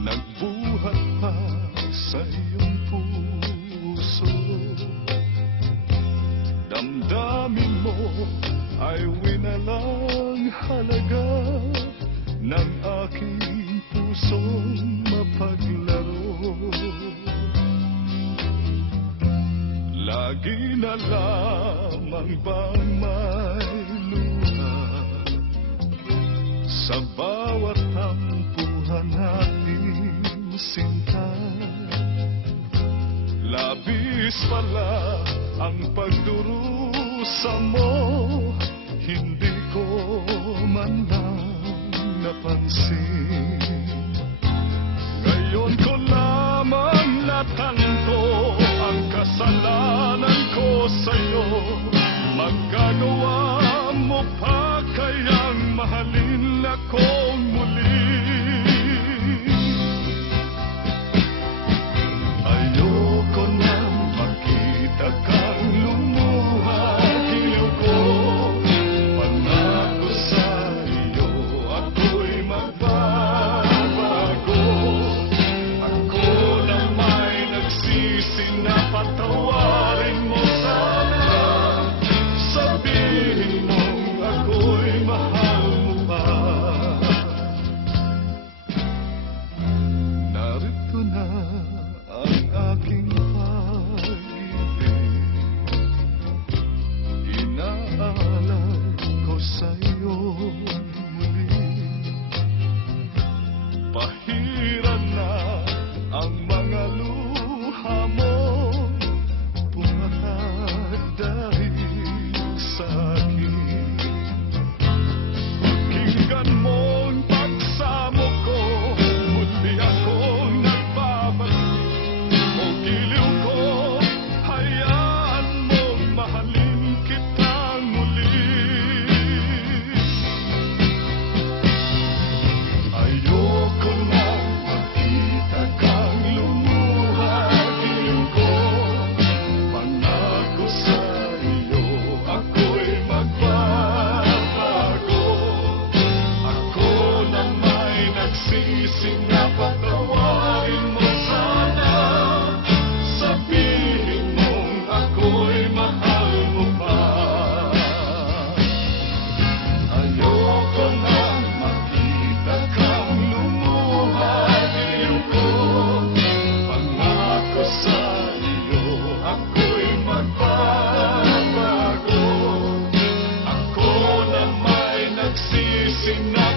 nagbuhat pa sa iyong puso. Damdamin mo ay winalang halaga ng aking pusong mapaglaro. Lagi na lamang bang may luha sa bawat tampuhan nating sinta? Labis pala ang pagdurusa mo, hindi ko man lang napansin. Ngayon ko lamang natanto ang kasalanan ko sa'yo. Magagawa mo pa kayang mahalin akong muli? Ayoko nang makita kang lumuha, giliw ko. Pangako sa iyo, ako'y magbabago. Ako na may nagsisi na patawarin mo sana. Sabihin mong ako'y mahal mo pa. Narito na ang aking pag-ibig, inaalay ko sa'yo muli. Pahiran na ang mga luha mo, pumatag dahil sa akin. Pakinggan mo ang pagsamo ko, muli akong nagbabalik. O giliw ko, hayaan mong mahalin kitang muli. Ayoko nang makita kang lumuha, giliw ko. Pangako sa iyo, ako'y magbabago. Ako na may nagsisi na patawarin mo sana. Sabihin mong ako'y mahal mo pa. Ayoko nang makita kang lumuha, giliw ko. Pangako sa iyo, ako'y magbabago. Ako na may nagsisi na